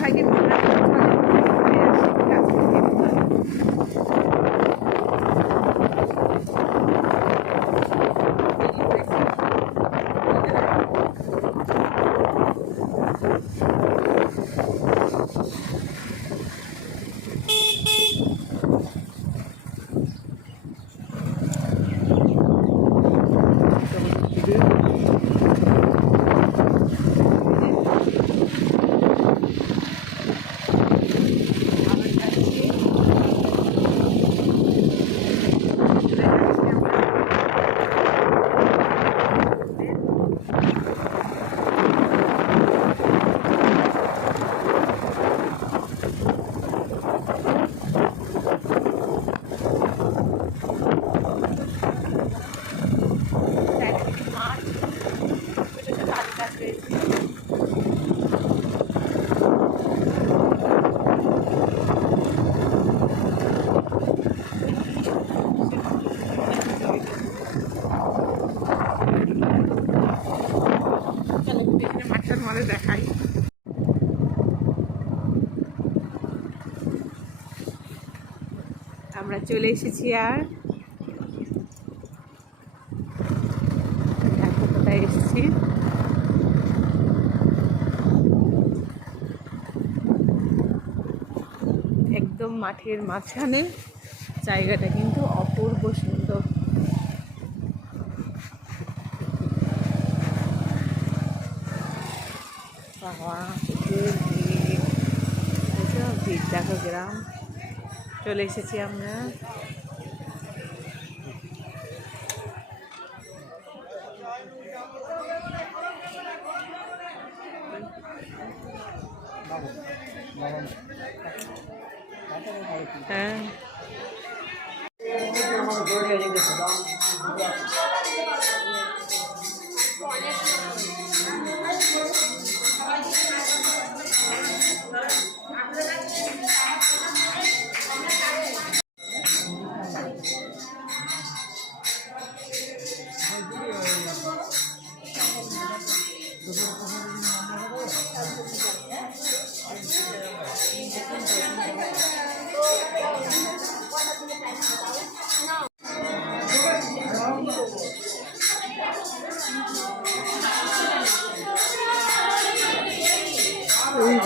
还给 মধ্যে দেখাই। আমরা চলে এসেছি আর কোথায় এসেছি? একদম মাঠের মাঝখানে জায়গাটা কিন্তু অপূর্ব সুন্দর বাবা প্রচুর ভিড়? ভিড় দেখো গ্রাম চলে এসেছি আমরা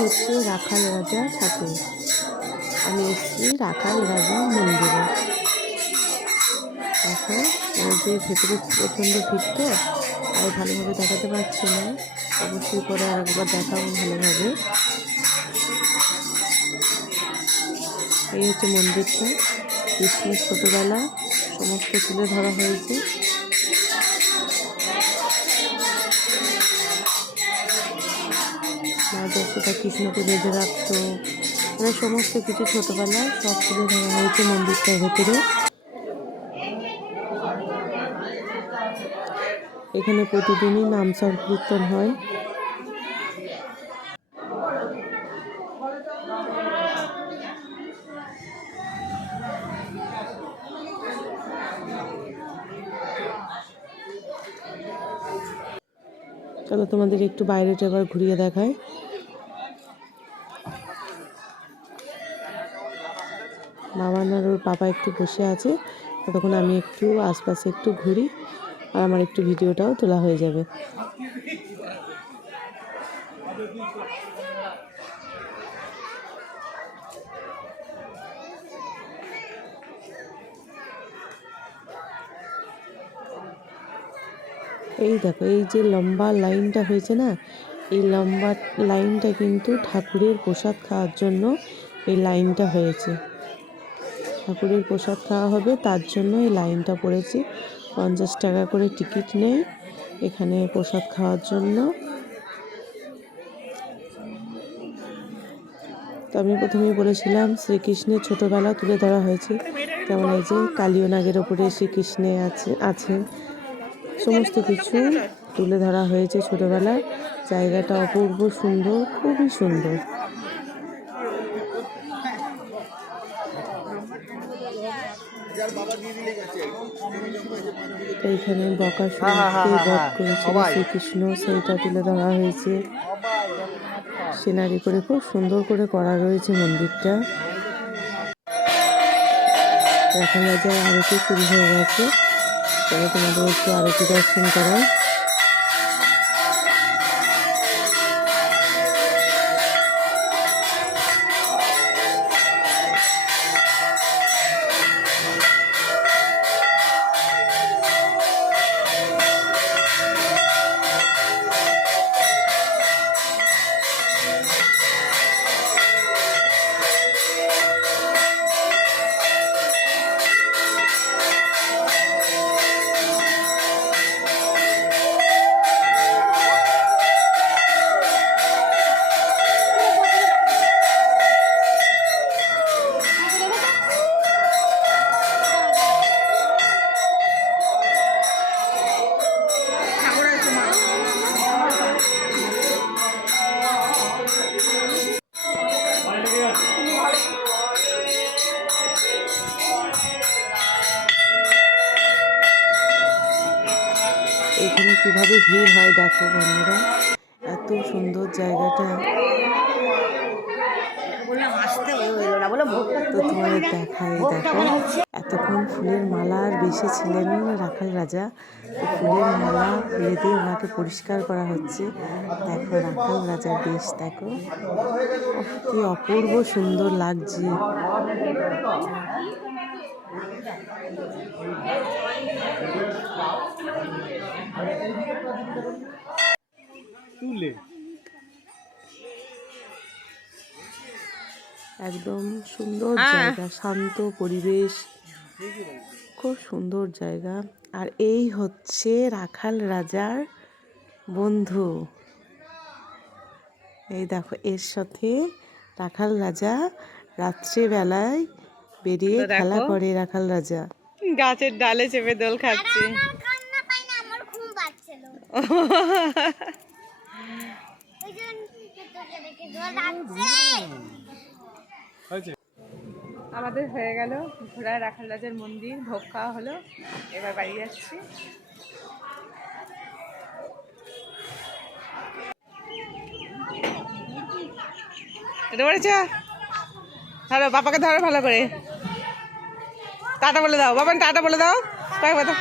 হচ্ছে রাখাল রাজা ঠাকুর আমি এসেছি রাখাল রাজা মন্দিরে। দেখো ওই যে ভেতরে প্রচণ্ড ভিড় তো, আর ভালোভাবে দেখাতে পারছি না। অবশ্যই করে আরেকবার দেখাবো ভালোভাবে। এই হচ্ছে মন্দিরটা। কৃষ্ণের ছোটোবেলা, সমস্ত তুলে ধরা হয়েছে। যশোদা কৃষ্ণকে বেঁধে রাখতো মানে সমস্ত কিছু ছোটোবেলা সব তুলে ধরা হয়েছে মন্দিরটার ভেতরে। এখানে প্রতিদিনই নাম সংকীর্তন হয়। চলো তোমাদের একটু বাইরেটা এবার ঘুরিয়ে দেখায়। বাবান আর ওর পাপা একটু বসে আছে, ততক্ষণ আমি একটু আশপাশে একটু ঘুরি আর আমার একটু ভিডিওটাও তোলা হয়ে যাবে। এই দেখো, এই যে লম্বা লাইনটা হয়েছে না, এই লম্বা লাইনটা কিন্তু ঠাকুরের প্রসাদ খাওয়ার জন্য এই লাইনটা হয়েছে। ঠাকুরের প্রসাদ খাওয়া হবে, তার জন্য এই লাইনটা পড়েছি। পঞ্চাশ টাকা করে টিকিট নেয় এখানে প্রসাদ খাওয়ার জন্য। তো আমি প্রথমেই বলেছিলাম শ্রীকৃষ্ণের ছোটোবেলা তুলে ধরা হয়েছে। যেমন এই যে কালীয় নাগের ওপরে শ্রীকৃষ্ণে আছে আছে। সমস্ত কিছু তুলে ধরা হয়েছে ছোটোবেলায় জায়গাটা অপূর্ব সুন্দর, খুবই সুন্দর। এখানে বকা বধ করেছিল শ্রীকৃষ্ণ সেইটা তুলে ধরা হয়েছে। সিনারি করে খুব সুন্দর করে করা রয়েছে মন্দিরটা। এখন রাজার আরতি শুরু হয়ে গেছে। তাহলে তোমাদের একটু আরতি দর্শন করায় কীভাবে ভিড় হয় দেখো বন্ধুরা। এত সুন্দর জায়গাটা। তো তোমাদের দেখায় দেখো। এতক্ষণ ফুলের মালা আর বেশি ছিলেন রাখাল রাজা। তো ফুলের মালা খুলে দিয়ে ওনাকে পরিষ্কার করা হচ্ছে। দেখো রাখাল রাজার বেশ দেখো। কি অপূর্ব সুন্দর লাগছে। তুলে একদম সুন্দর। জায়গা শান্ত পরিবেশ। খুব সুন্দর জায়গা। আর এই হচ্ছে রাখাল রাজার বন্ধু। এই দেখো এর সাথে রাখাল রাজা রাত্রিবেলায় বেরিয়ে খেলা করে। রাখাল রাজা। গাছের ডালে চেপে দোল খাচ্ছে আমার কান্না পাই না আমার ঘুম পাচ্ছিল ওই জন্য তোকে দেখে জল আসছে হয়েছে আমাদের হয়ে গেল ঘোড়ায় রাখাল রাজার মন্দির, ভোগ খাওয়া হলো, এবার বাড়ি যাচ্ছি। ধরো, বাবাকে ধরো ভালো করে। টাটা বলে দাও বাবা টাটা বলে দাও। কথা।